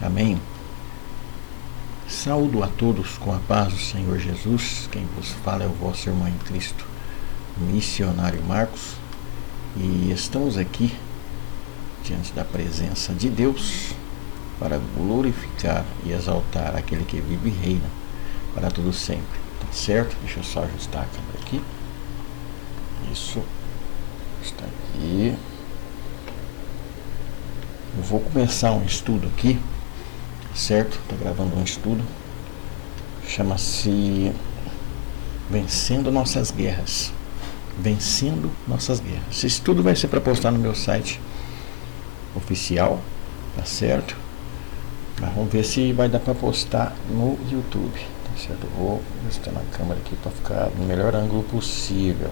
Amém. Saúdo a todos com a paz do Senhor Jesus. Quem vos fala é o vosso irmão em Cristo, missionário Marcos. E estamos aqui diante da presença de Deus para glorificar e exaltar aquele que vive e reina para todo sempre. Tá certo? Deixa eu só ajustar a câmera aqui. Isso. Está aqui. Eu vou começar um estudo aqui, certo? Estou gravando um estudo. Chama-se Vencendo Nossas Guerras. Vencendo Nossas Guerras. Esse estudo vai ser para postar no meu site oficial, tá certo? Mas vamos ver se vai dar para postar no YouTube, tá certo? Eu vou ajustar na câmera aqui para ficar no melhor ângulo possível.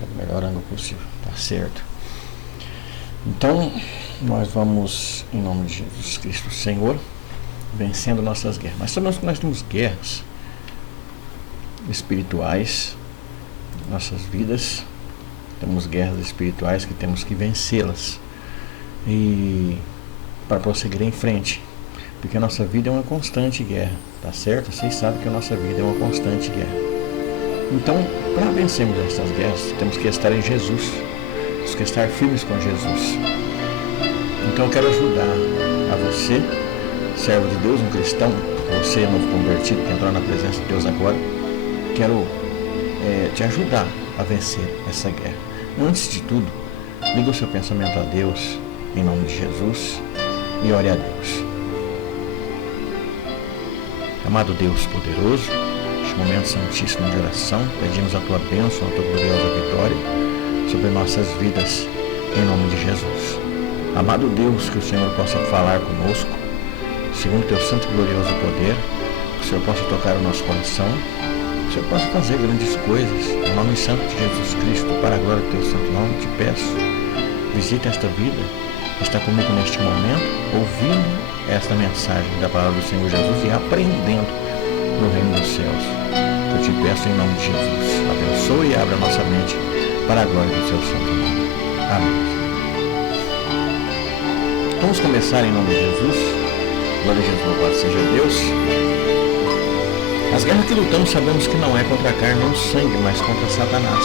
No melhor ângulo possível, tá certo? Então, nós vamos, em nome de Jesus Cristo, Senhor, vencendo nossas guerras. Mas sabemos que nós temos guerras espirituais em nossas vidas, temos guerras espirituais que temos que vencê-las e para prosseguir em frente, porque a nossa vida é uma constante guerra, tá certo? Vocês sabem que a nossa vida é uma constante guerra. Então, para vencermos essas guerras, temos que estar em Jesus, temos que estar firmes com Jesus. Então eu quero ajudar a você, servo de Deus, um cristão, você novo convertido, que entrou na presença de Deus agora, quero te ajudar a vencer essa guerra. Antes de tudo, liga o seu pensamento a Deus, em nome de Jesus, e ore a Deus. Amado Deus poderoso, neste momento santíssimo de oração, pedimos a tua bênção, a tua gloriosa vitória sobre nossas vidas, em nome de Jesus. Amado Deus, que o Senhor possa falar conosco, segundo o teu santo e glorioso poder, que o Senhor possa tocar o nosso coração, que o Senhor possa fazer grandes coisas, em nome santo de Jesus Cristo, para a glória do teu santo nome, te peço, visita esta vida, está comigo neste momento, ouvindo esta mensagem da palavra do Senhor Jesus e aprendendo no reino dos céus. Eu te peço em nome de Jesus, abençoe e abra nossa mente para a glória do seu santo nome. Amém. Vamos começar em nome de Jesus. Glória a Jesus, louvado seja Deus. As guerras que lutamos sabemos que não é contra a carne ou o sangue, mas contra Satanás.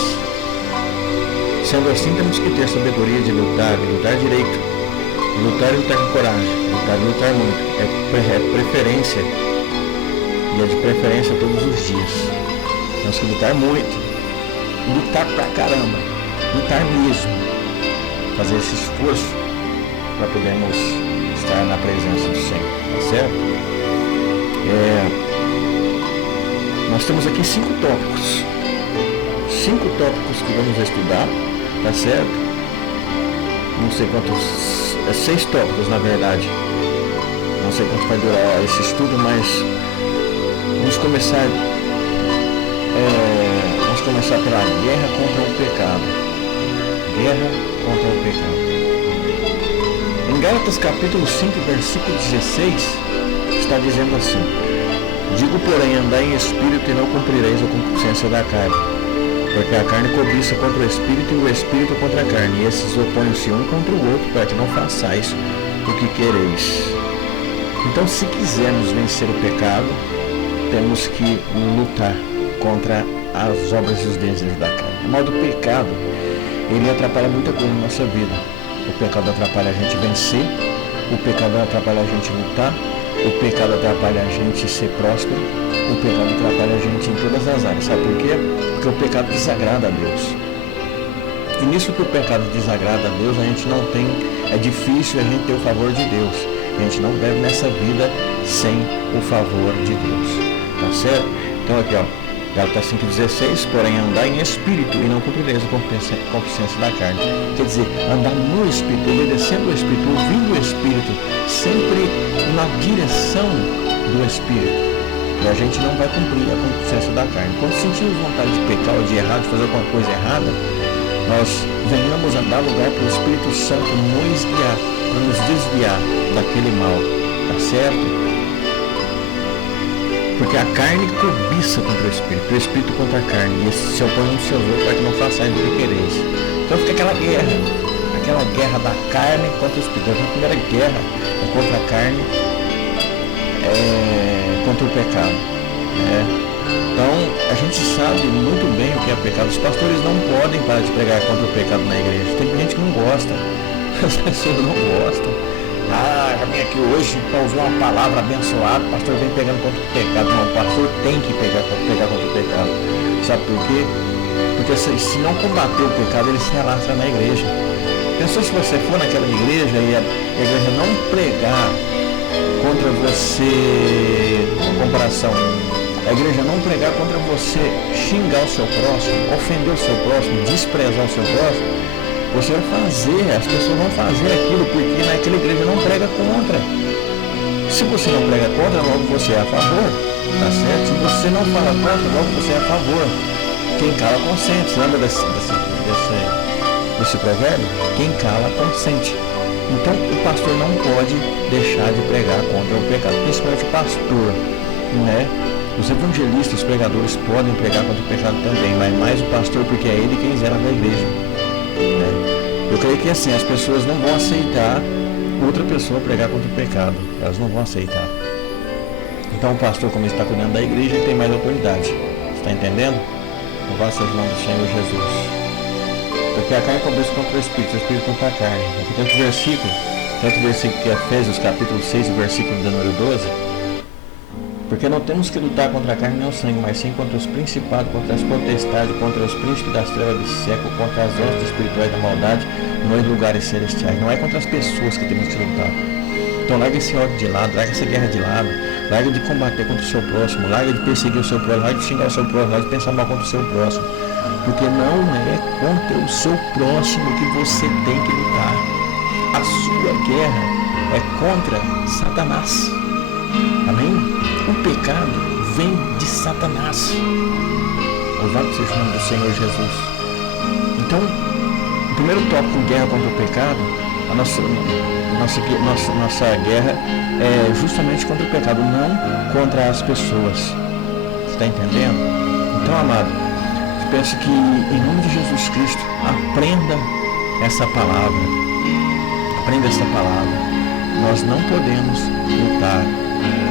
Sendo assim, temos que ter sabedoria de lutar, e lutar direito, e lutar com coragem, lutar e lutar muito. É preferência, e é de preferência todos os dias. Temos que lutar muito, lutar pra caramba, lutar mesmo, fazer esse esforço para podermos estar na presença do Senhor, tá certo? Nós temos aqui 5 tópicos que vamos estudar, tá certo? Não sei quantos, 6 tópicos na verdade, não sei quanto vai durar esse estudo, mas vamos começar pela guerra contra o pecado. Guerra contra o pecado. Em Gálatas capítulo 5, versículo 16, está dizendo assim: digo, porém, andai em espírito e não cumprireis a concupiscência da carne, porque a carne cobiça contra o espírito e o espírito contra a carne, e esses opõem-se um contra o outro, para que não façais o que quereis. Então, se quisermos vencer o pecado, temos que lutar contra as obras e os desejos da carne. O mal do pecado, ele atrapalha muita coisa na nossa vida. O pecado atrapalha a gente vencer, o pecado atrapalha a gente lutar, o pecado atrapalha a gente ser próspero, o pecado atrapalha a gente em todas as áreas. Sabe por quê? Porque o pecado desagrada a Deus. E nisso que o pecado desagrada a Deus, a gente não tem, é difícil a gente ter o favor de Deus. A gente não deve nessa vida sem o favor de Deus. Tá certo? Então aqui, ó, Gálatas 5,16, porém andar em espírito e não cumprireis a concupiscência da carne. Quer dizer, andar no espírito, obedecendo o espírito, ouvindo o espírito, sempre na direção do espírito. E a gente não vai cumprir a concupiscência da carne. Quando sentimos vontade de pecar ou de errar, de fazer alguma coisa errada, nós venhamos a dar lugar para o Espírito Santo nos guiar, para nos desviar daquele mal. Tá certo? Porque a carne cobiça contra o espírito contra a carne, e esses se opõem uns aos outros para que não façais o que quereis. Então fica aquela aquela guerra da carne contra o espírito. A primeira guerra é contra a carne, contra o pecado. Então, a gente sabe muito bem o que é pecado. Os pastores não podem parar de pregar contra o pecado na igreja. Tem gente que não gosta. As pessoas não gostam. Já vem aqui hoje para ouvir uma palavra abençoada, o pastor vem pegando contra o pecado. Não, o pastor tem que pegar contra o pecado. Sabe por quê? Porque se não combater o pecado, ele se alastra na igreja. Pensou se você for naquela igreja e a igreja não pregar contra você, em comparação, a igreja não pregar contra você, xingar o seu próximo, ofender o seu próximo, desprezar o seu próximo, você vai fazer, as pessoas vão fazer aquilo porque naquela igreja não prega contra. Se você não prega contra, logo você é a favor, tá certo? Se você não fala contra, logo você é a favor. Quem cala consente, lembra desse provérbio? Quem cala consente. Então o pastor não pode deixar de pregar contra o pecado, principalmente o pastor, né? Os evangelistas, os pregadores podem pregar contra o pecado também, mas mais o pastor, porque é ele quem zera da igreja. Eu creio que assim, as pessoas não vão aceitar outra pessoa pregar contra o pecado, elas não vão aceitar. Então o pastor, como está cuidando da igreja, ele tem mais autoridade. Está entendendo? Louvado seja o nome do Senhor Jesus. Porque a carne combate contra o espírito contra a carne. Aqui tanto versículo que é Efésios capítulo 6, versículo de número 12. Porque não temos que lutar contra a carne nem o sangue, mas sim contra os principados, contra as potestades, contra os príncipes das trevas desse século, contra as hostes espirituais da maldade nos lugares celestiais. Não é contra as pessoas que temos que lutar. Então larga esse ódio de lado, larga essa guerra de lado, larga de combater contra o seu próximo, larga de perseguir o seu próximo, larga de xingar o seu próximo, larga de pensar mal contra o seu próximo. Porque não é contra o seu próximo que você tem que lutar. A sua guerra é contra Satanás. Amém? O pecado vem de Satanás. Louvado seja o nome do Senhor Jesus. Então, o primeiro tópico, guerra contra o pecado, a nossa guerra é justamente contra o pecado, não contra as pessoas. Você está entendendo? Então, amado, eu penso que em nome de Jesus Cristo, aprenda essa palavra. Aprenda essa palavra. Nós não podemos lutar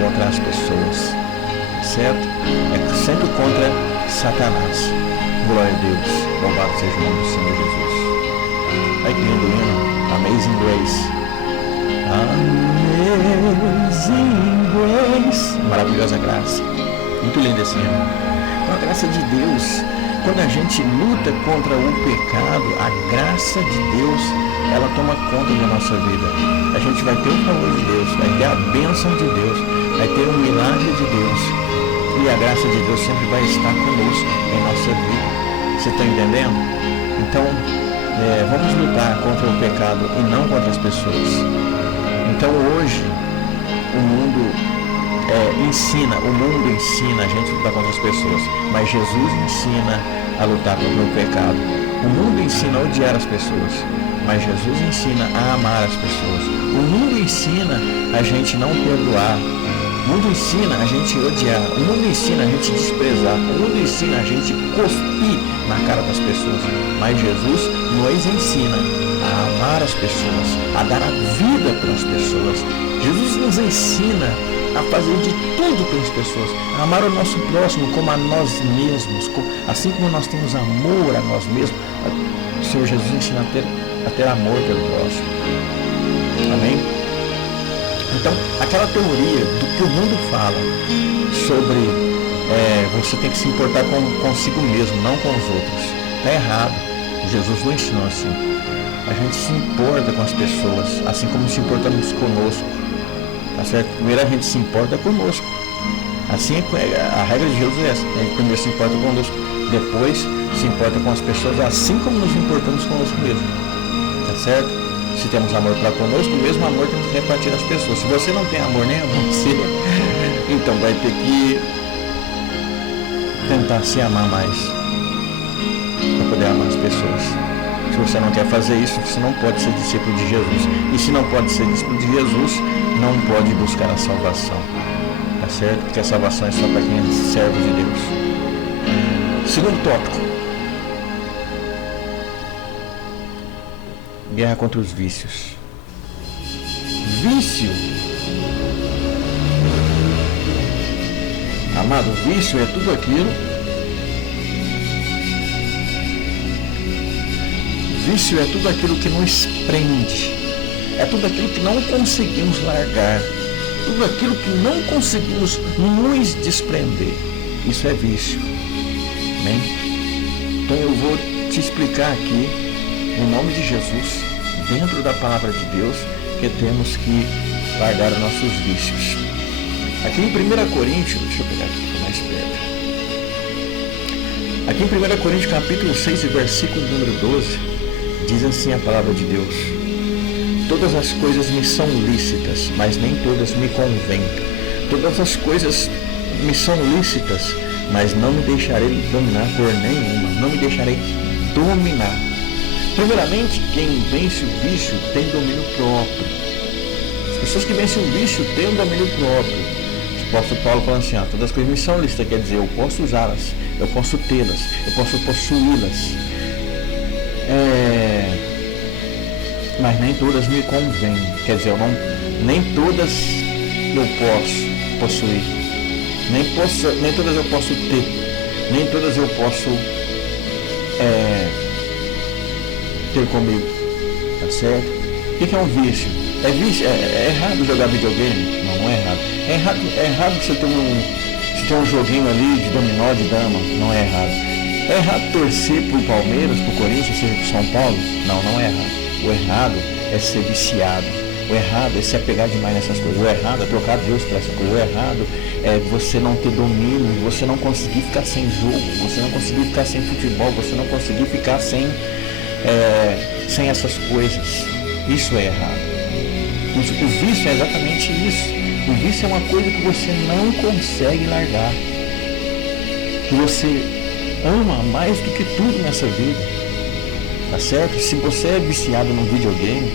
contra as pessoas, certo? É sempre contra Satanás. Glória a Deus. Louvado seja o nome do Senhor Jesus. Ai, que lindo hino. Amazing Grace. Amazing Grace. Maravilhosa graça. Muito lindo esse hino. Então, a graça de Deus, quando a gente luta contra o pecado, a graça de Deus, ela toma conta da nossa vida. A gente vai ter o favor de Deus, vai ter a bênção de Deus, vai ter um milagre de Deus. E a graça de Deus sempre vai estar conosco em nossa vida. Você está entendendo? Então, vamos lutar contra o pecado e não contra as pessoas. Então hoje, o mundo ensina a gente a lutar contra as pessoas, mas Jesus ensina a lutar contra o pecado. O mundo ensina a odiar as pessoas, mas Jesus ensina a amar as pessoas. O mundo ensina a gente não perdoar. O mundo ensina a gente odiar. O mundo ensina a gente desprezar. O mundo ensina a gente cuspir na cara das pessoas. Mas Jesus nos ensina a amar as pessoas, a dar a vida pelas pessoas. Jesus nos ensina a fazer de tudo pelas pessoas, a amar o nosso próximo como a nós mesmos, assim como nós temos amor a nós mesmos. O Senhor Jesus ensina a ter amor pelo próximo. Amém? Então, aquela teoria do que o mundo fala sobre você tem que se importar consigo mesmo, não com os outros, está errado. Jesus não ensinou assim. A gente se importa com as pessoas, assim como se importamos conosco. Tá certo? Primeiro a gente se importa conosco. Assim, a regra de Jesus é essa. A gente primeiro se importa conosco, depois se importa com as pessoas, assim como nos importamos conosco mesmo. Tá certo? Se temos amor para conosco, o mesmo amor temos que repartir às pessoas. Se você não tem amor nem a você, então vai ter que tentar se amar mais para poder amar as pessoas. Se você não quer fazer isso, você não pode ser discípulo de Jesus. E se não pode ser discípulo de Jesus, não pode buscar a salvação. Tá certo? Porque a salvação é só para quem é servo de Deus. Segundo tópico. guerra contra os vícios. Vício, amado, vício é tudo aquilo. Vício é tudo aquilo que nos prende. É tudo aquilo que não conseguimos largar. Tudo aquilo que não conseguimos nos desprender. Isso é vício. Amém? Então eu vou te explicar aqui, em nome de Jesus, dentro da palavra de Deus, que temos que largar os nossos vícios. Aqui em 1 Coríntios, deixa eu pegar aqui mais perto. Aqui em 1 Coríntios capítulo 6, versículo número 12, diz assim a palavra de Deus: todas as coisas me são lícitas, mas nem todas me convêm. Todas as coisas me são lícitas, mas não me deixarei dominar por nenhuma. Não me deixarei dominar. Primeiramente, quem vence o vício tem domínio próprio. As pessoas que vencem o vício têm um domínio próprio. O apóstolo Paulo fala assim, todas as coisas me são lícitas, quer dizer, eu posso usá-las, eu posso tê-las, eu posso possuí-las. Mas nem todas me convêm, quer dizer, nem todas eu posso possuir, nem todas eu posso ter, nem todas eu posso ter comigo, tá certo? O que é um vício? É errado jogar videogame? Não é errado. É errado você ter um joguinho ali de dominó, de dama? Não é errado. É errado torcer pro Palmeiras, pro Corinthians, seja pro São Paulo? Não é errado. O errado é ser viciado. O errado é se apegar demais nessas coisas. O errado é trocar Deus por essa coisa. O errado é você não ter domínio, você não conseguir ficar sem jogo, você não conseguir ficar sem futebol, você não conseguir ficar sem essas coisas. Isso é errado. O vício é exatamente isso. O vício é uma coisa que você não consegue largar. Que você ama mais do que tudo nessa vida. Tá certo? Se você é viciado no videogame,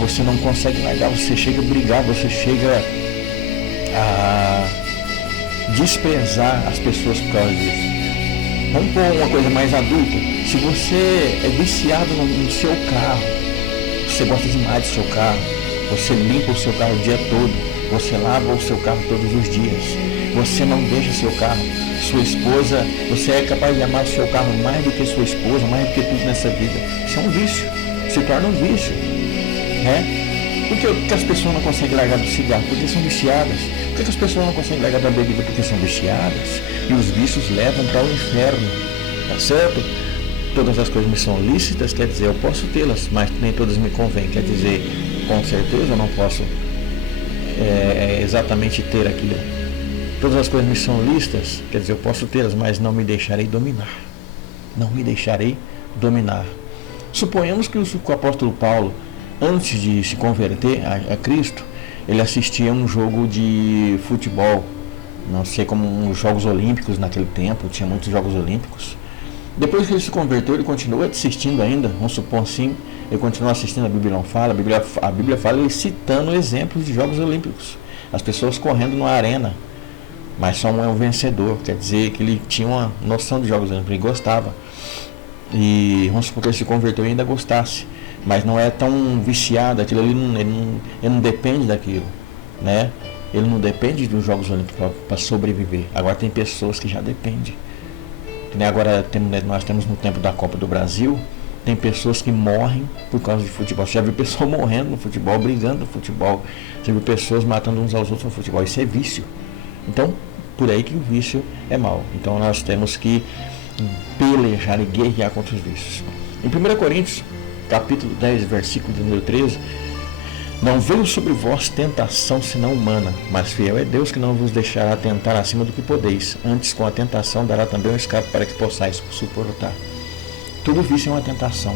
você não consegue largar, você chega a brigar, você chega a desprezar as pessoas por causa disso. Vamos pôr uma coisa mais adulta. Se você é viciado no seu carro, você gosta demais do seu carro, você limpa o seu carro o dia todo, você lava o seu carro todos os dias, você não deixa seu carro, sua esposa, você é capaz de amar o seu carro mais do que sua esposa, mais do que tudo nessa vida. Isso é um vício, se torna um vício, né? Por que as pessoas não conseguem largar do cigarro? Porque são viciadas. Por que as pessoas não conseguem largar da bebida? Porque são viciadas. E os vícios levam para o inferno, tá certo? Todas as coisas me são lícitas, quer dizer, eu posso tê-las, mas nem todas me convêm. Quer dizer, com certeza eu não posso exatamente ter aquilo. Todas as coisas me são lícitas, quer dizer, eu posso tê-las, mas não me deixarei dominar. Não me deixarei dominar. Suponhamos que o apóstolo Paulo, antes de se converter a Cristo, ele assistia um jogo de futebol, não sei, como os Jogos Olímpicos naquele tempo, tinha muitos Jogos Olímpicos. Depois que ele se converteu, ele continua assistindo ainda, vamos supor assim, ele continua assistindo, a Bíblia não fala, a Bíblia fala ele citando exemplos de Jogos Olímpicos, as pessoas correndo numa arena, mas só um é o vencedor, quer dizer que ele tinha uma noção de Jogos Olímpicos, ele gostava, e vamos supor que ele se converteu e ainda gostasse, mas não é tão viciado, aquilo ali ele não depende daquilo, né? Ele não depende dos Jogos Olímpicos para sobreviver. Agora tem pessoas que já dependem. Agora nós temos no tempo da Copa do Brasil, tem pessoas que morrem por causa de futebol. Você já viu pessoas morrendo no futebol, brigando no futebol. Você viu pessoas matando uns aos outros no futebol. Isso é vício. Então, por aí que o vício é mau. Então nós temos que pelejar e guerrear contra os vícios. Em 1 Coríntios, capítulo 10, versículo número 13, não veio sobre vós tentação senão humana, mas fiel é Deus que não vos deixará tentar acima do que podeis. Antes, com a tentação, dará também um escape para que possais suportar. Todo vício é uma tentação.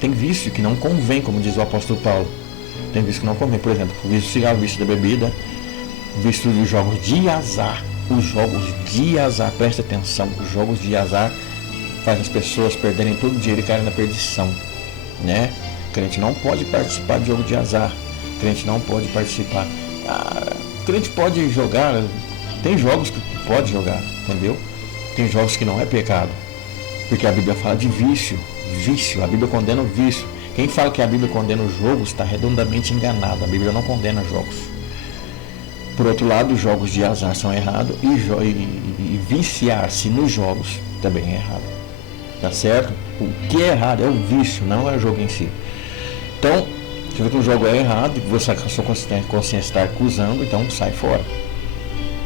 Tem vício que não convém, como diz o apóstolo Paulo. Tem vício que não convém. Por exemplo, o vício do cigarro, o vício da bebida, o vício dos jogos de azar. Os jogos de azar, presta atenção, os jogos de azar fazem as pessoas perderem todo o dinheiro e caírem na perdição, né? O crente não pode participar de jogo de azar. O crente não pode participar. O crente pode jogar. Tem jogos que pode jogar, entendeu? Tem jogos que não é pecado. Porque a Bíblia fala de vício. vício. A Bíblia condena o vício. Quem fala que a Bíblia condena os jogos está redondamente enganado. A Bíblia não condena jogos. Por outro lado, os jogos de azar são errados e viciar-se nos jogos também é errado. Tá certo? O que é errado é o vício, não é o jogo em si. Então, se vê que o jogo é errado e você, a sua consciência está acusando, então sai fora.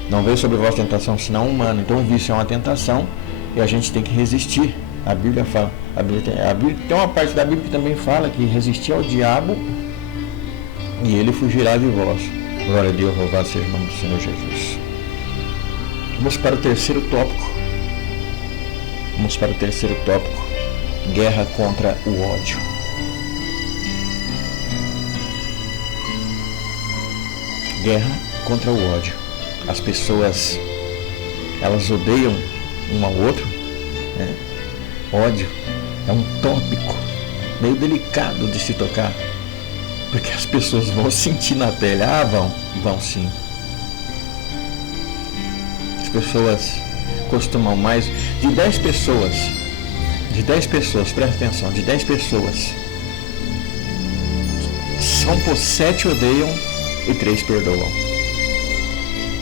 Não veio sobre vós tentação senão humana. Então o vício é uma tentação e a gente tem que resistir. A Bíblia fala, a Bíblia tem uma parte da Bíblia que também fala que resistir ao diabo e ele fugirá de vós. Glória a Deus, louvado seja o nome do Senhor Jesus. Vamos para o terceiro tópico. Guerra contra o ódio. Guerra contra o ódio. As pessoas, elas odeiam um ao outro, né? Ódio é um tópico meio delicado de se tocar, porque as pessoas vão sentir na pele. Vão sim. As pessoas costumam mais de 10 pessoas, presta atenção, de 10 pessoas, são por 7 odeiam e 3 perdoam.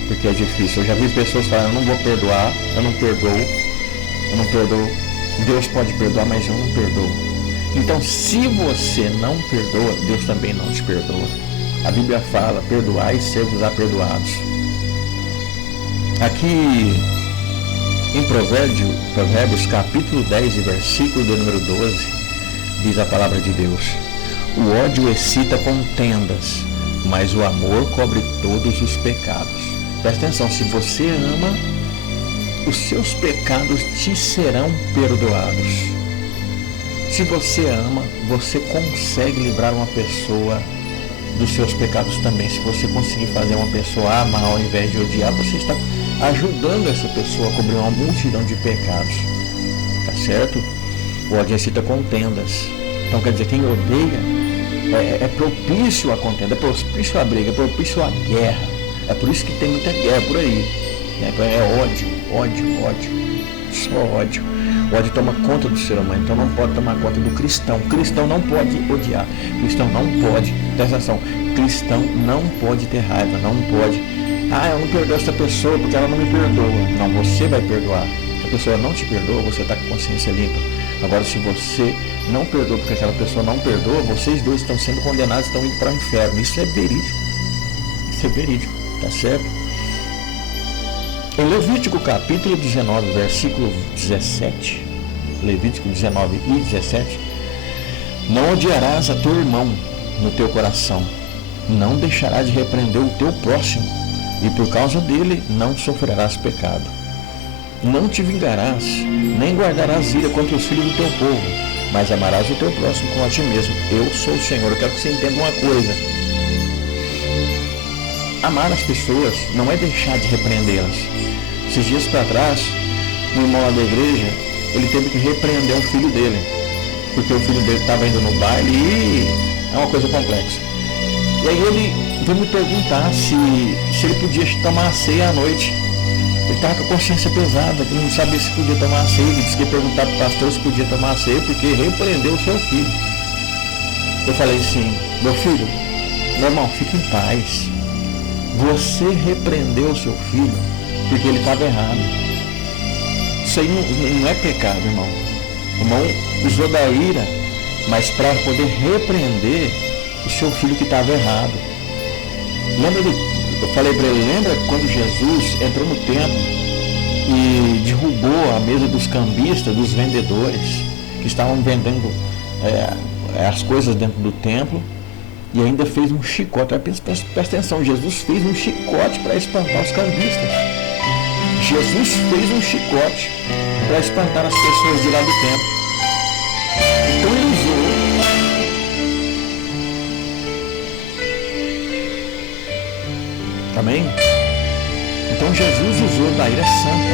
Porque é difícil. Eu já vi pessoas falando, eu não vou perdoar, eu não perdoo. Deus pode perdoar, mas eu não perdoo. Então, se você não perdoa, Deus também não te perdoa. A Bíblia fala, perdoai e ser-vos-á perdoados. Aqui em Provérbios capítulo 10 e versículo do número 12, diz a palavra de Deus: o ódio excita contendas, mas o amor cobre todos os pecados. Presta atenção, se você ama, os seus pecados te serão perdoados. Se você ama, você consegue livrar uma pessoa dos seus pecados também. Se você conseguir fazer uma pessoa amar ao invés de odiar, você está ajudando essa pessoa a cobrir uma multidão de pecados. Tá certo? O ódio excita contendas. Então quer dizer, quem odeia é propício à contenda, é propício à briga, é propício à guerra. É por isso que tem muita guerra por aí. É ódio. Só ódio. O ódio toma conta do ser humano, então não pode tomar conta do cristão. O cristão não pode odiar. O cristão não pode. Presta atenção. O cristão não pode ter raiva, não pode. Eu não perdoo essa pessoa porque ela não me perdoa. Não, você vai perdoar. Se a pessoa não te perdoa, você está com a consciência limpa. Agora, se você não perdoa porque aquela pessoa não perdoa, vocês dois estão sendo condenados, estão indo para o inferno. Isso é verídico. Tá certo? Em Levítico capítulo 19, versículo 17, Levítico 19 e 17, não odiarás a teu irmão no teu coração, não deixarás de repreender o teu próximo, e por causa dele não sofrerás pecado. Não te vingarás, nem guardarás ira contra os filhos do teu povo, mas amarás o teu próximo como a ti mesmo. Eu sou o Senhor. Eu quero que você entenda uma coisa. Amar as pessoas não é deixar de repreendê-las. Esses dias para trás, um irmão lá da igreja, ele teve que repreender um filho dele, porque o filho dele estava indo no baile e é uma coisa complexa. E aí ele veio me perguntar se ele podia tomar a ceia à noite. Ele estava com a consciência pesada, que não sabia se podia tomar a ceia. Ele disse que ia perguntar para o pastor se podia tomar a ceia, porque repreendeu o seu filho. Eu falei assim, meu filho, meu irmão, fique em paz. Você repreendeu o seu filho porque ele estava errado. Isso aí não é pecado, irmão. O irmão usou da ira, mas para poder repreender o seu filho que estava errado. Eu falei para ele, lembra quando Jesus entrou no templo e derrubou a mesa dos cambistas, dos vendedores, que estavam vendendo as coisas dentro do templo, e ainda fez um chicote. Presta atenção, Jesus fez um chicote para espantar os cambistas. Jesus fez um chicote para espantar as pessoas de lá do templo. Então ele usou. Amém? Então Jesus usou da ira santa.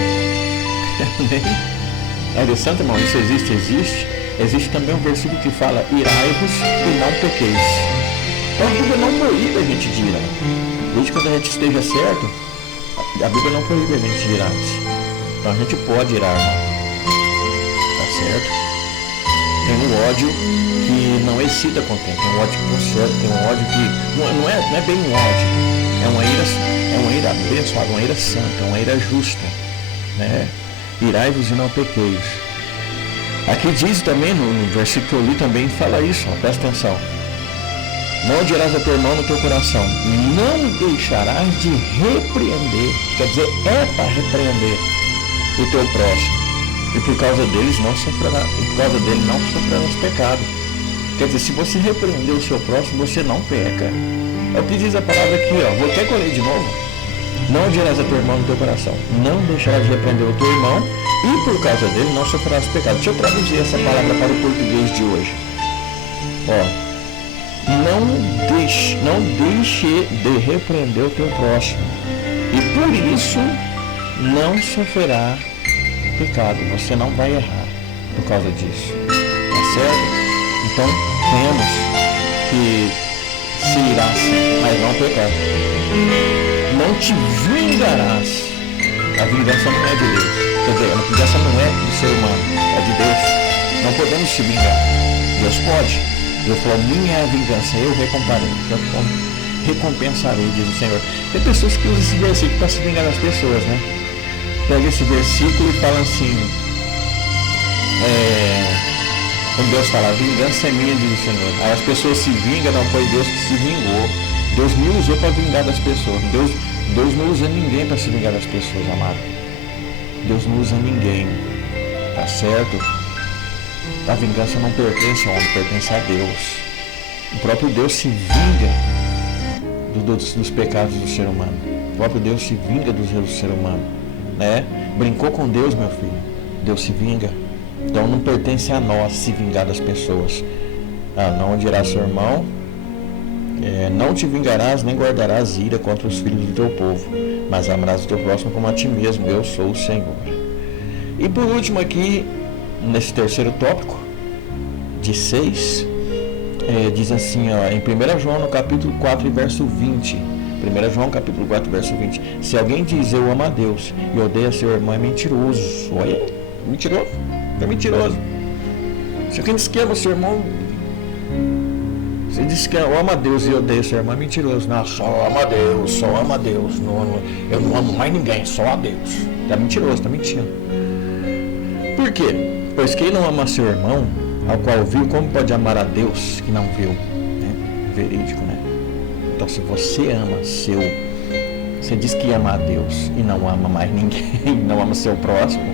A ira santa, irmão, isso existe. Existe também um versículo que fala: irai-vos e não pequeis. Então a Bíblia não proíbe a gente de irar. Desde quando a gente esteja certo, a Bíblia não proíbe a gente de irar. Então a gente pode irar, tá certo? Tem um ódio que não excita contente, tem um ódio que conserta, tem um ódio que não é bem um ódio, é uma ira abençoada, uma ira santa, uma ira justa, né? Irai-vos e não pequeis. Aqui diz também, no versículo que eu li também fala isso, ó, presta atenção. Não odiarás a teu irmão no teu coração, não deixarás de repreender, quer dizer, é para repreender o teu próximo. E por causa dele não sofrerás pecado. Quer dizer, se você repreender o seu próximo, você não peca. É o que diz a palavra aqui, ó. Quer que eu leia de novo? Não odiarás a teu irmão no teu coração, não deixarás de repreender o teu irmão, e por causa dele não sofrerás pecado. Deixa eu traduzir essa palavra para o português de hoje. Ó. Não deixe de repreender o teu próximo, e por isso não sofrerá pecado. Você não vai errar por causa disso, tá certo? Então temos que se irás, mas não pecar. Não te vingarás. A vingança não é de Deus, quer dizer, a vingança não é do ser humano, é de Deus. Não podemos se vingar. Deus pode. Deus falou, minha é a vingança, eu recompensarei, diz o Senhor. Tem pessoas que usam esse versículo para se vingar das pessoas, né? Pega esse versículo e fala assim, quando Deus fala, a vingança é minha, diz o Senhor. Aí as pessoas se vingam, não foi Deus que se vingou. Deus me usou para vingar das pessoas. Deus não usa ninguém para se vingar das pessoas, amado. Deus não usa ninguém, tá certo? A vingança não pertence ao homem, pertence a Deus. O próprio Deus se vinga dos pecados do ser humano. O próprio Deus se vinga dos erros do ser humano, né? Brincou com Deus, meu filho. Deus se vinga. Então não pertence a nós se vingar das pessoas. Não odiarás seu irmão, não te vingarás nem guardarás ira contra os filhos do teu povo, mas amarás o teu próximo como a ti mesmo. Eu sou o Senhor. E por último aqui, nesse terceiro tópico, de 6, diz assim, ó, em 1 João, no capítulo 4 e verso 20. 1 João, capítulo 4, verso 20. Se alguém diz eu amo a Deus e odeia seu irmão, é mentiroso. Olha, mentiroso. É mentiroso. Se alguém diz que ama seu irmão, você diz que ama a Deus e odeia seu irmão, é mentiroso. Não, só ama a Deus, só ama a Deus. Eu não amo mais ninguém, só a Deus. É mentiroso, tá mentindo. Por quê? Pois quem não ama seu irmão, ao qual viu, como pode amar a Deus que não viu? Verídico, né? Então, se você ama você diz que ama a Deus e não ama mais ninguém, não ama seu próximo,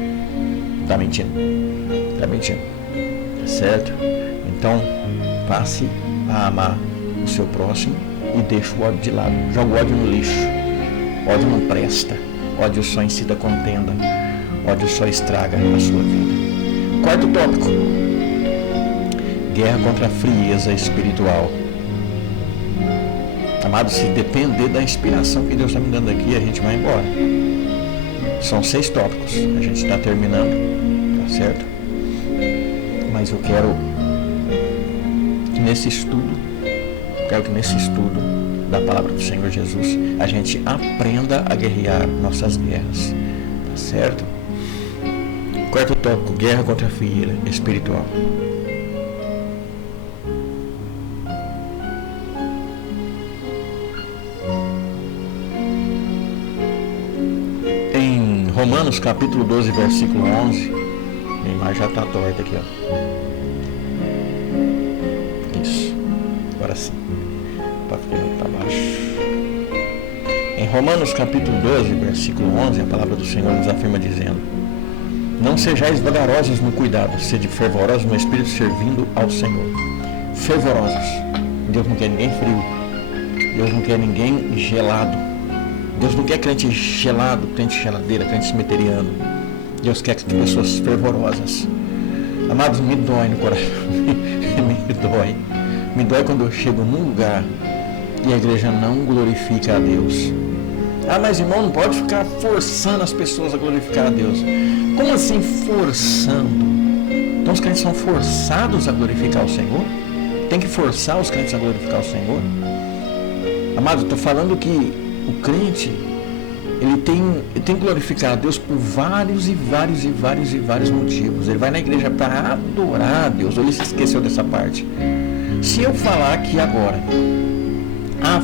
tá mentindo. Tá mentindo. Certo? Então, passe a amar o seu próximo e deixe o ódio de lado. Joga o ódio no lixo. Ódio não presta. Ódio só incita contenda. Ódio só estraga a sua vida. Quarto tópico. Guerra contra a frieza espiritual. Amado, se depender da inspiração que Deus está me dando aqui, a gente vai embora. São 6 tópicos. A gente está terminando. Tá certo? Mas eu quero que nesse estudo da palavra do Senhor Jesus, a gente aprenda a guerrear nossas guerras. Tá certo? Quarto tópico, guerra contra a frieza espiritual. Em Romanos capítulo 12, versículo 11, a imagem já está torta aqui, ó. Isso, agora sim, para ficar para baixo. Em Romanos capítulo 12, versículo 11, a palavra do Senhor nos afirma dizendo: não sejais vagarosos no cuidado, sede fervorosos no espírito, servindo ao Senhor. Fervorosos. Deus não quer ninguém frio. Deus não quer ninguém gelado. Deus não quer crente gelado, crente geladeira, crente cemiteriano. Deus quer pessoas fervorosas. Amados, me dói no coração. Me dói. Me dói quando eu chego num lugar e a igreja não glorifica a Deus. Mas irmão, não pode ficar forçando as pessoas a glorificar a Deus. Como assim forçando? Então os crentes são forçados a glorificar o Senhor? Tem que forçar os crentes a glorificar o Senhor? Amado, estou falando que o crente, ele tem que glorificar a Deus por vários motivos. Ele vai na igreja para adorar a Deus. Ou ele se esqueceu dessa parte? Se eu falar aqui agora,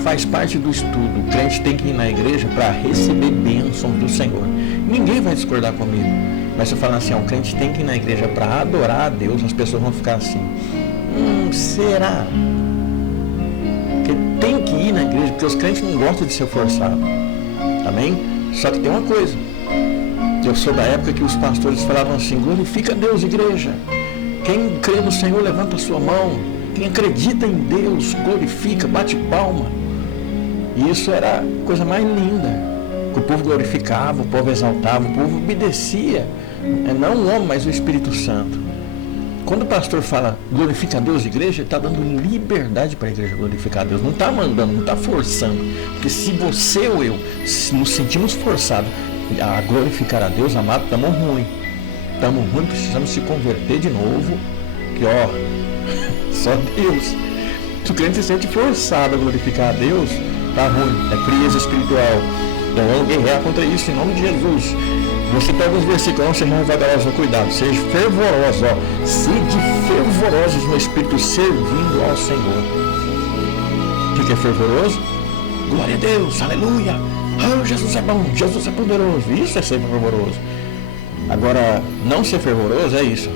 faz parte do estudo, o crente tem que ir na igreja para receber bênçãos do Senhor, ninguém vai discordar comigo. Mas se eu falar assim, o crente tem que ir na igreja para adorar a Deus, as pessoas vão ficar assim, será? Porque tem que ir na igreja, porque os crentes não gostam de ser forçados. Amém? Só que tem uma coisa, eu sou da época que os pastores falavam assim, glorifica a Deus, igreja. Quem crê no Senhor, levanta a sua mão. Quem acredita em Deus, glorifica, bate palma. E isso era a coisa mais linda. O povo glorificava, o povo exaltava, o povo obedecia. Não o homem, mas o Espírito Santo. Quando o pastor fala glorifica a Deus, igreja, ele está dando liberdade para a igreja glorificar a Deus. Não está mandando, não está forçando. Porque se você ou eu nos sentimos forçados a glorificar a Deus, amado, estamos ruim. Estamos ruim, precisamos se converter de novo. Que só Deus. Se o crente se sente forçado a glorificar a Deus, está ruim. É frieza espiritual. Então vamos guerrear contra isso em nome de Jesus. Você pega os versículos, não sejam vagarosos no cuidado, seja fervorosos, sede fervorosos no Espírito, servindo ao Senhor. O que é fervoroso? Glória a Deus, aleluia, Jesus é bom, Jesus é poderoso, isso é ser fervoroso. Agora, não ser fervoroso é isso.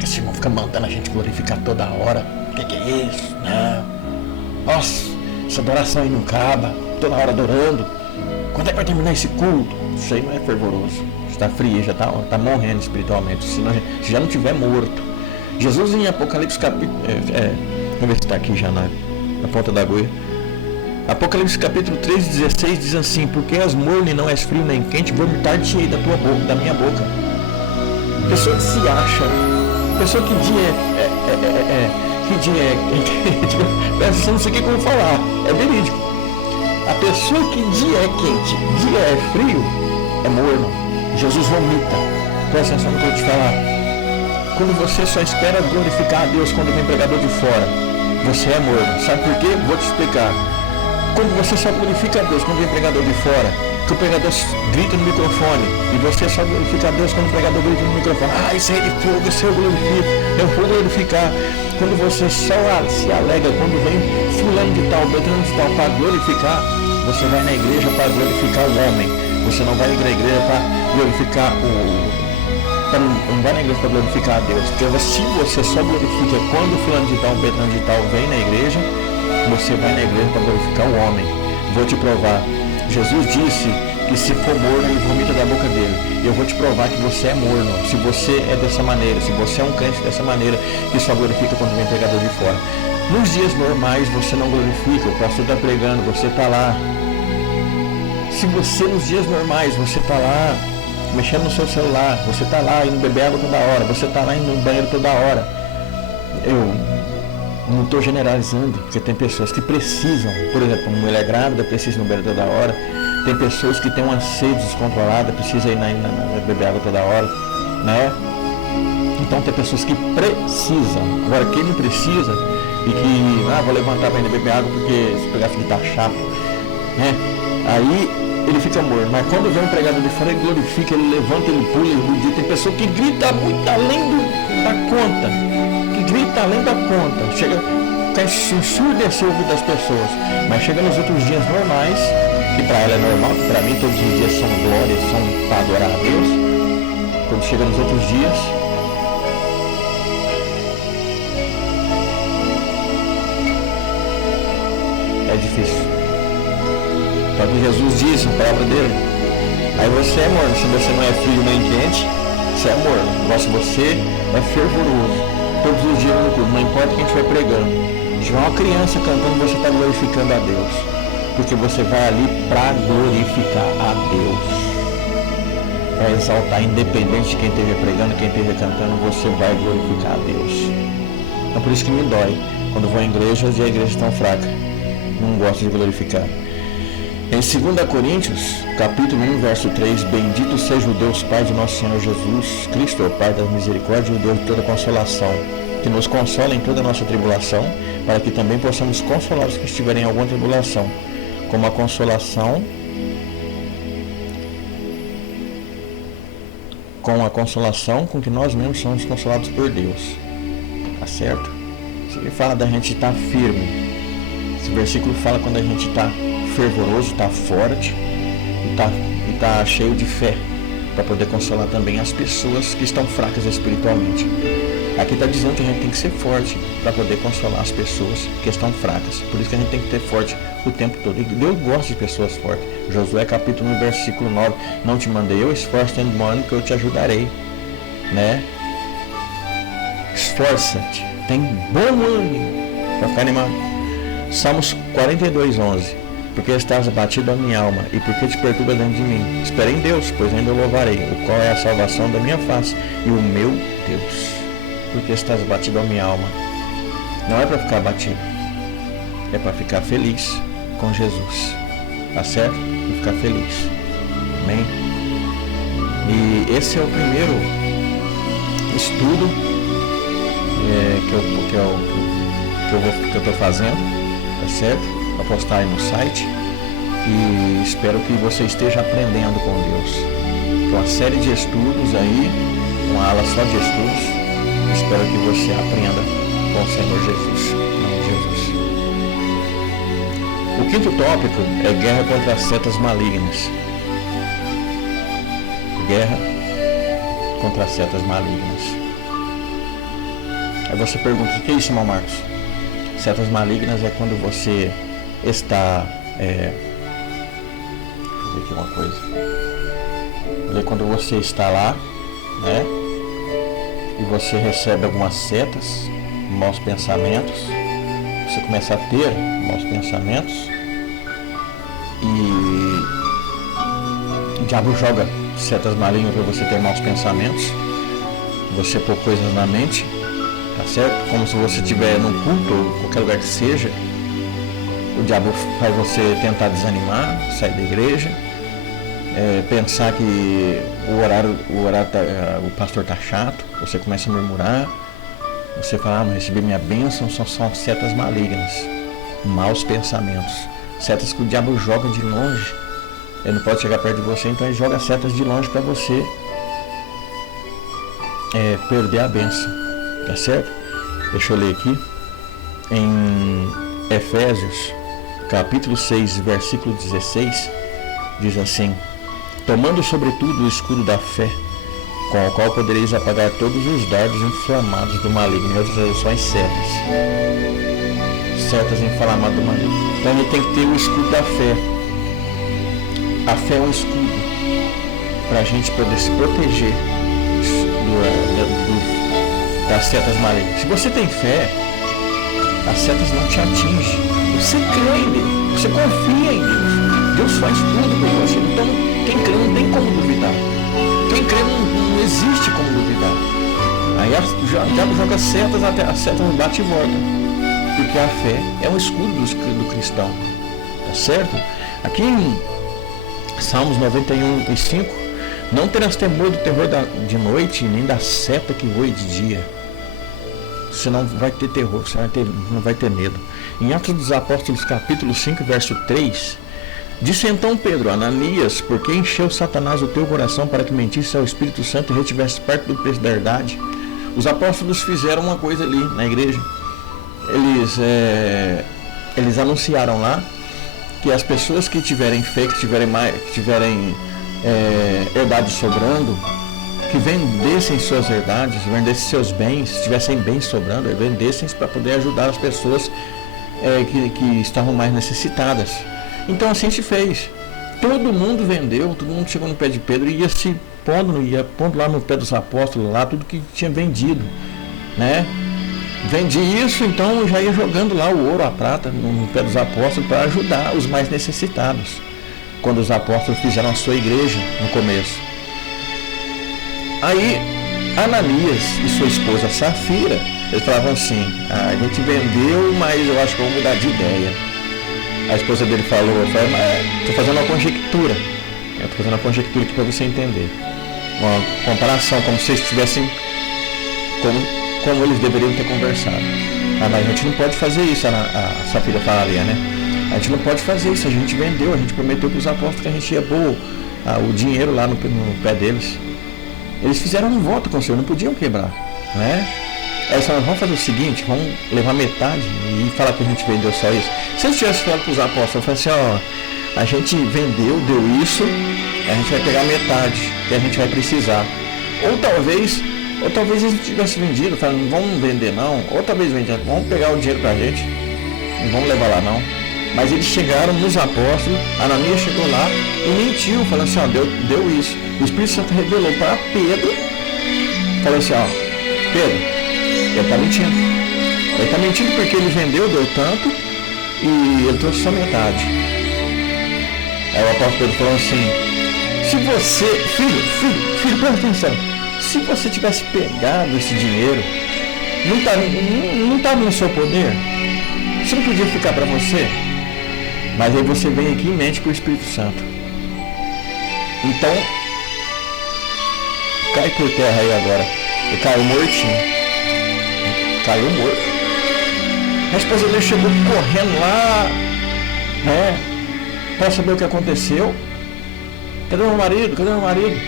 Esse irmão fica mandando a gente glorificar toda hora, o que é isso? Não. Nossa, essa adoração aí não acaba, toda hora adorando. Quando é que vai terminar esse culto? Isso aí não é fervoroso. Está frio, já está morrendo espiritualmente. Se já não estiver morto. Jesus em Apocalipse capítulo... vamos ver se está aqui já na ponta da agulha. Apocalipse capítulo 3:16 diz assim: porque és morno e não és frio nem quente, vomitar-te-ei da tua boca, da minha boca. Pessoa que se acha, pessoa que dia que dia é não sei o que eu vou falar, é verídico. A pessoa que dia é quente, dia é frio, é morno. Jesus vomita. Presta atenção no que eu vou te falar. Quando você só espera glorificar a Deus quando vem pregador de fora, você é morno. Sabe por quê? Vou te explicar. Quando você só glorifica a Deus quando vem pregador de fora, que o pregador grita no microfone, e você só glorifica a Deus quando o pregador grita no microfone, isso aí é de fogo, isso eu glorifico, eu vou glorificar. Quando você só se alega quando vem fulano de tal, beltrano de tal, para glorificar, você vai na igreja para glorificar o homem. Você não vai na igreja para glorificar não vai na igreja para glorificar a Deus. Porque se você só glorifica quando fulano de tal, beltrano de tal vem na igreja, você vai na igreja para glorificar o homem. Vou te provar. Jesus disse que se for morno, ele vomita da boca dele. Eu vou te provar que você é morno. Se você é dessa maneira, se você é um crente dessa maneira, que só glorifica quando vem pregador de fora. Nos dias normais você não glorifica, o pastor está pregando, você está lá. Se você nos dias normais, você está lá mexendo no seu celular, você está lá indo beber água toda hora, você está lá indo no banheiro toda hora. Eu não estou generalizando, porque tem pessoas que precisam, por exemplo, uma mulher grávida precisa ir no banheiro toda hora, tem pessoas que têm uma sede descontrolada, precisa ir beber água toda hora, né? Então tem pessoas que precisam. Agora quem não precisa e que, vou levantar para ir beber água porque se pegar aqui tá chato, né? Aí ele fica morno. Mas quando vem um pregador de fora, ele glorifica, ele levanta, ele pula, ele budia. Tem pessoa que grita muito além da conta, que grita além da conta, chega a ensurdecer o ouvido das pessoas. Mas chega nos outros dias normais, que para ela é normal, que para mim todos os dias são glórias, são para adorar a Deus. Quando chega nos outros dias, é difícil. Só que Jesus disse, a palavra dele, aí você é morno. Se você não é frio nem quente, você é morno. Agora se você é fervoroso, todos os dias no culto, não importa quem estiver pregando, se tiver uma criança cantando, você está glorificando a Deus, porque você vai ali para glorificar a Deus, para exaltar, independente de quem esteja pregando, quem esteja cantando, você vai glorificar a Deus. É por isso que me dói quando vou em igrejas e a igreja está fraca, não gosto de glorificar. Em 2 Coríntios, capítulo 1, verso 3, bendito seja o Deus Pai de nosso Senhor Jesus Cristo, o Pai das misericórdias e o Deus de toda consolação, que nos consola em toda a nossa tribulação, para que também possamos consolar os que estiverem em alguma tribulação, como a consolação com a consolação com que nós mesmos somos consolados por Deus. Tá certo? Ele fala da gente estar firme. Esse versículo fala quando a gente está fervoroso, está forte e tá cheio de fé, para poder consolar também as pessoas que estão fracas espiritualmente. Aqui está dizendo que a gente tem que ser forte para poder consolar as pessoas que estão fracas. Por isso que a gente tem que ter forte o tempo todo. E Deus gosta de pessoas fortes. Josué capítulo 1, versículo 9. Não te mandei eu, esforço tendo bom ânimo que eu te ajudarei. Né? Esforça-te. Tem bom ânimo para ficar animado. Salmos 42, 11. Porque estás abatido a minha alma, e porque te perturba dentro de mim. Espera em Deus, pois ainda o louvarei, o qual é a salvação da minha face e o meu Deus. Porque estás abatido a minha alma. Não é para ficar abatido, é para ficar feliz com Jesus. Tá certo? Para ficar feliz. Amém? E esse é o primeiro estudo que eu estou fazendo. Tá certo? Para postar aí no site, e espero que você esteja aprendendo com Deus. Tem uma série de estudos aí, uma aula só de estudos. Espero que você aprenda com o Senhor Jesus. Em nome de Jesus. O quinto tópico é guerra contra as setas malignas. Guerra contra as setas malignas. Aí você pergunta, o que é isso, irmão Marcos? Setas malignas é quando você está, deixa eu ver aqui uma coisa. Quando você está lá, né, e você recebe algumas setas, maus pensamentos, você começa a ter maus pensamentos e o diabo joga setas malignas para você ter maus pensamentos, você pôr coisas na mente, tá certo? Como se você estiver num culto ou qualquer lugar que seja. O diabo faz você tentar desanimar, sair da igreja, pensar que o pastor está chato, você começa a murmurar, você fala, não recebi minha bênção, são setas malignas, maus pensamentos, setas que o diabo joga de longe, ele não pode chegar perto de você, então ele joga setas de longe para você perder a bênção, tá certo? Deixa eu ler aqui, em Efésios capítulo 6, versículo 16, diz assim: tomando sobretudo o escudo da fé, com o qual podereis apagar todos os dardos inflamados do maligno. Em outras traduções, setas inflamadas do maligno. Então a gente tem que ter o escudo da fé. A fé é um escudo para a gente poder se proteger das setas malignas. Se você tem fé, as setas não te atingem. Você crê em Deus, você confia em Deus. Deus faz tudo por você. Então, quem crê não tem como duvidar. Quem crê não existe como duvidar. Aí o diabo joga setas, até a seta não bate e volta. Porque a fé é um escudo do cristão. Tá certo? Aqui em Salmos 91, 5, não terás temor do terror de noite, nem da seta que voe de dia. Você não vai ter terror, você não vai ter medo. Em Atos dos Apóstolos, capítulo 5, verso 3, disse então Pedro: Ananias, por que encheu Satanás o teu coração para que mentisse ao Espírito Santo e retivesse parte do preço da herdade? Os apóstolos fizeram uma coisa ali na igreja. Eles anunciaram lá que as pessoas que tiverem fé, que tiverem herdade sobrando, que vendessem suas herdades, vendessem seus bens, se tivessem bens sobrando, vendessem para poder ajudar as pessoas que estavam mais necessitadas. Então assim se fez. Todo mundo vendeu, todo mundo chegou no pé de Pedro e ia pondo lá no pé dos apóstolos, lá tudo que tinha vendido, né? Vendi isso, então já ia jogando lá o ouro, a prata no pé dos apóstolos para ajudar os mais necessitados. Quando os apóstolos fizeram a sua igreja no começo. Aí, Ananias e sua esposa Safira, eles falavam assim: a gente vendeu, mas eu acho que vamos mudar de ideia. A esposa dele falou, mas estou fazendo uma conjectura. Estou fazendo uma conjectura aqui para você entender. Uma comparação, como se eles estivessem, como eles deveriam ter conversado. Mas a gente não pode fazer isso, a Safira falaria, né? A gente não pode fazer isso, a gente vendeu, a gente prometeu para os apóstolos que a gente ia pôr o dinheiro lá no pé deles. Eles fizeram um voto com o Senhor, não podiam quebrar, né? Aí eles falaram, vamos fazer o seguinte, vamos levar metade e falar que a gente vendeu só isso. Se eles tivessem falado para os apóstolos, eu falei assim, ó, a gente vendeu, deu isso, a gente vai pegar metade, que a gente vai precisar. Ou talvez eles tivessem vendido, falando, não vamos vender não, ou talvez vendiam, vamos pegar o dinheiro pra gente, não vamos levar lá não. Mas eles chegaram nos apóstolos, Ananias chegou lá e mentiu, falando assim, ó, deu isso. O Espírito Santo revelou para Pedro, falou assim, ó, Pedro, ele está mentindo. Ele está mentindo porque ele vendeu, deu tanto, e ele trouxe só metade. Aí o apóstolo Pedro falou assim, se você, filho, presta atenção, se você tivesse pegado esse dinheiro, não estava no seu poder, você não podia ficar para você? Mas aí você vem aqui e mente com o Espírito Santo. Então, cai por terra aí agora. E caiu mortinho. Caiu morto. A esposa dele chegou correndo lá, né? Pra saber o que aconteceu. Cadê meu marido? Cadê meu marido?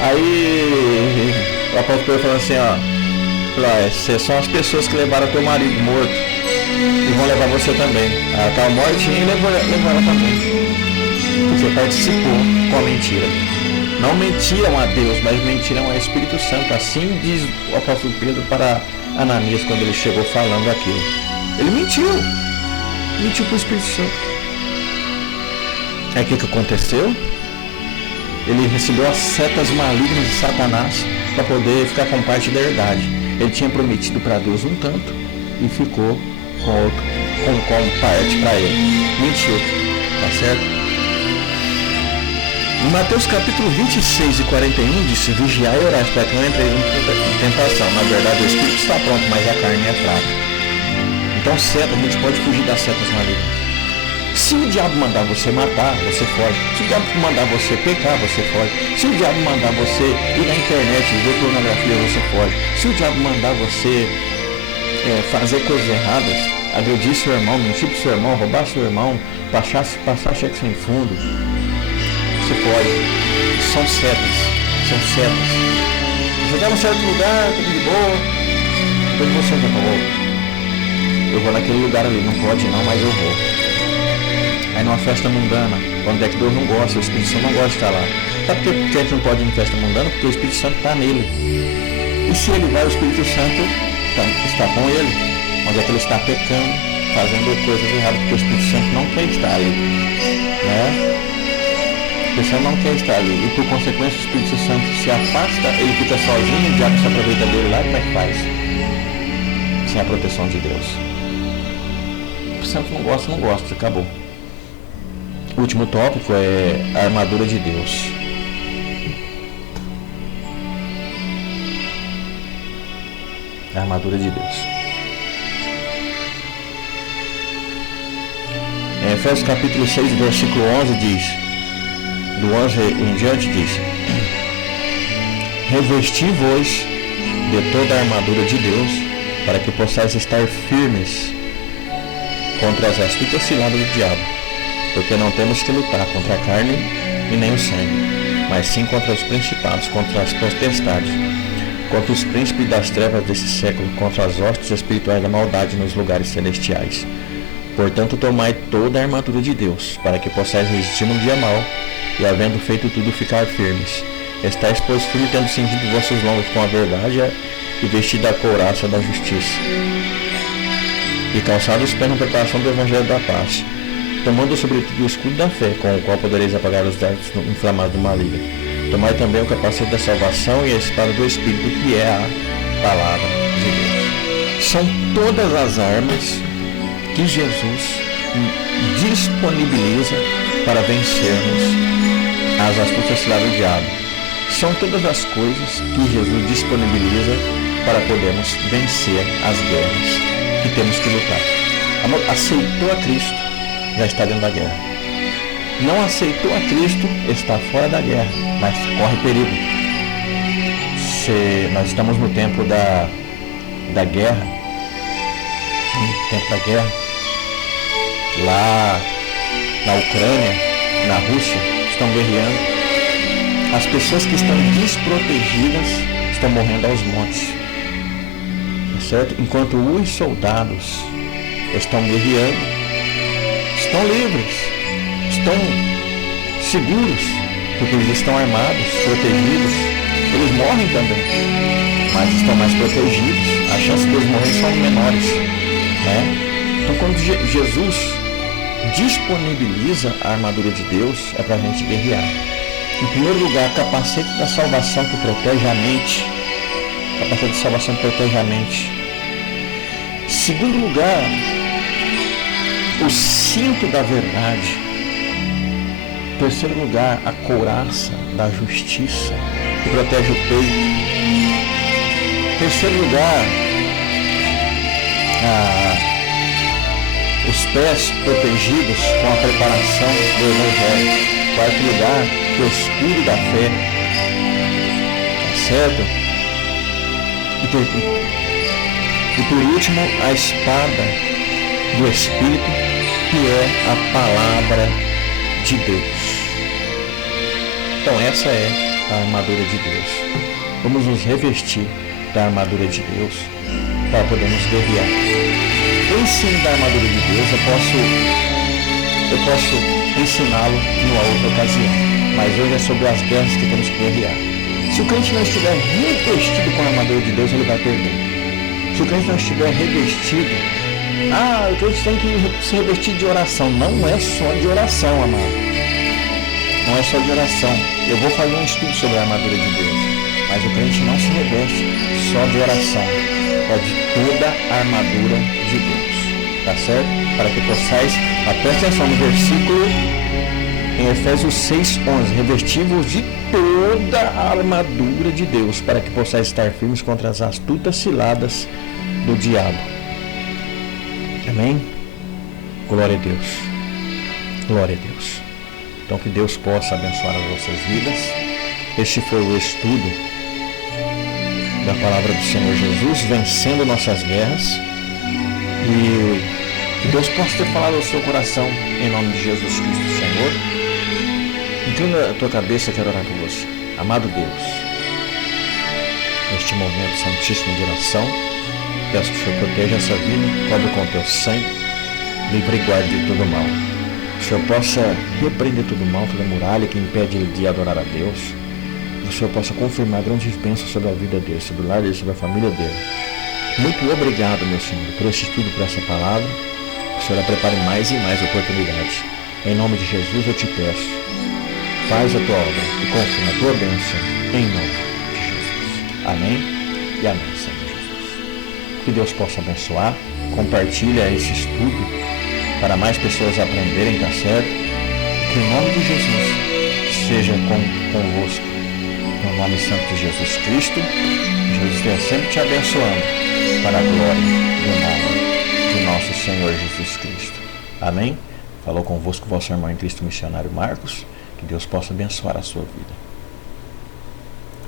Aí o apóstolo Pedro falou assim, ó, essas são as pessoas que levaram teu marido morto. E vão levar você também. Ela estava mortinha e levou ela também. Você participou com a mentira. Não mentiram a Deus, mas mentiram ao Espírito Santo. Assim diz o apóstolo Pedro para Ananias quando ele chegou falando aquilo. Ele mentiu para o Espírito Santo. Aí o que aconteceu? Ele recebeu as setas malignas de Satanás para poder ficar com parte da herdade. Ele tinha prometido para Deus um tanto e ficou com parte para ele. Mentiu, tá certo? Em Mateus capítulo 26 e 41 disse, vigiai e orai para que não entre em tentação. Na verdade o espírito está pronto, mas a carne é fraca. Então seta, a gente pode fugir das setas malignas. Se o diabo mandar você matar, você foge. Se o diabo mandar você pecar, você foge. Se o diabo mandar você ir na internet e ver pornografia, você foge. Se o diabo mandar você fazer coisas erradas, agredir seu irmão, mentir pro seu irmão, roubar seu irmão, passar cheque sem fundo, você pode. São setas. Você está num certo lugar, tudo de boa, depois você já falou, eu vou naquele lugar ali, não pode não, mas eu vou. Aí numa festa mundana, onde é que Deus não gosta, o Espírito Santo não gosta de estar lá. Sabe por que a gente não pode ir em festa mundana? Porque o Espírito Santo está nele. E se ele vai, o Espírito Santo está com ele. Onde é que ele está pecando, fazendo coisas erradas, porque o Espírito Santo não quer estar ali. Né? O Espírito Santo não quer estar ali. E por consequência o Espírito Santo se afasta, ele fica sozinho, o diabo se aproveita dele lá, como é que faz? Sem a proteção de Deus. O Espírito Santo não gosta, acabou. O último tópico é a armadura de Deus. A armadura de Deus. Em Efésios capítulo 6, versículo 11 diz, do 11 em diante diz, revesti-vos de toda a armadura de Deus, para que possais estar firmes contra as astutas ciladas do diabo. Porque não temos que lutar contra a carne e nem o sangue, mas sim contra os principados, contra as potestades, contra os príncipes das trevas desse século, contra as hostes espirituais da maldade nos lugares celestiais. Portanto, tomai toda a armadura de Deus, para que possais resistir no dia mau, e havendo feito tudo, ficar firmes. Estais, pois, firmes, tendo cingido vossos lombos com a verdade, e vestido a couraça da justiça, e calçado os pés na preparação do evangelho da paz, tomando sobretudo o escudo da fé, com o qual podereis apagar os dardos inflamados do maligno. Tomai também o capacete da salvação e a espada do Espírito, que é a palavra de Deus. São todas as armas que Jesus disponibiliza para vencermos as astúcias ciladas do diabo. São todas as coisas que Jesus disponibiliza para podermos vencer as guerras que temos que lutar. Amor, aceitou a Cristo, já está dentro da guerra. Não aceitou a Cristo, está fora da guerra, mas corre perigo. Nós estamos no tempo da guerra, lá na Ucrânia, na Rússia, estão guerreando. As pessoas que estão desprotegidas estão morrendo aos montes, certo? Enquanto os soldados estão guerreando, estão livres, estão seguros, porque eles estão armados, protegidos. Eles morrem também, mas estão mais protegidos. A chance de eles morrerem são menores, né? Então, quando Jesus disponibiliza a armadura de Deus, é para a gente guerrear. Em primeiro lugar, capacete da salvação que protege a mente. Capacete de salvação que protege a mente. Em segundo lugar, o cinto da verdade. Em terceiro lugar, a couraça da justiça que protege o peito. Em terceiro lugar, os pés protegidos com a preparação do Evangelho. Em quarto lugar, o escudo da fé, certo? E por último, a espada do Espírito, que é a palavra de Deus. Então essa é a armadura de Deus. Vamos nos revestir da armadura de Deus para podermos guerrear. O ensino da armadura de Deus eu posso ensiná-lo numa outra ocasião, mas hoje é sobre as guerras que temos que guerrear. Se o crente não estiver revestido com a armadura de Deus, ele vai perder. Se o crente não estiver revestido, o crente tem que se revestir de oração. Não é só de oração, amado. Não é só de oração. Eu vou fazer um estudo sobre a armadura de Deus, mas o crente não se reveste só de oração, é de toda a armadura de Deus. Tá certo? Para que possais, preste atenção no versículo em Efésios 6:11, revestivos de toda a armadura de Deus, para que possais estar firmes contra as astutas ciladas do diabo. Amém? Glória a Deus. Glória a Deus. Então que Deus possa abençoar as vossas vidas. Este foi o estudo da palavra do Senhor Jesus, vencendo nossas guerras. E que Deus possa ter falado ao seu coração, em nome de Jesus Cristo, Senhor. Inclina a tua cabeça, eu quero orar por você. Amado Deus, neste momento santíssimo de oração, peço que o Senhor proteja essa vida, cobre com o teu sangue, livre e guarde de todo mal. Que o Senhor possa repreender todo mal, toda muralha que impede ele de adorar a Deus. Que o Senhor possa confirmar grandes bênçãos sobre a vida dele, sobre o lar dele, sobre a família dele. Muito obrigado, meu Senhor, por este estudo, por essa palavra. Que o Senhor prepare mais e mais oportunidades. Em nome de Jesus eu te peço, faz a tua obra e confirma a tua bênção, em nome de Jesus. Amém e amém, Senhor Jesus. Que Deus possa abençoar, compartilha esse estudo para mais pessoas aprenderem, tá certo? Que o nome de Jesus seja convosco. No nome santo de Jesus Cristo, Jesus esteja sempre te abençoando para a glória do nome de nosso Senhor Jesus Cristo. Amém? Falou convosco vosso irmão em Cristo missionário Marcos. Que Deus possa abençoar a sua vida.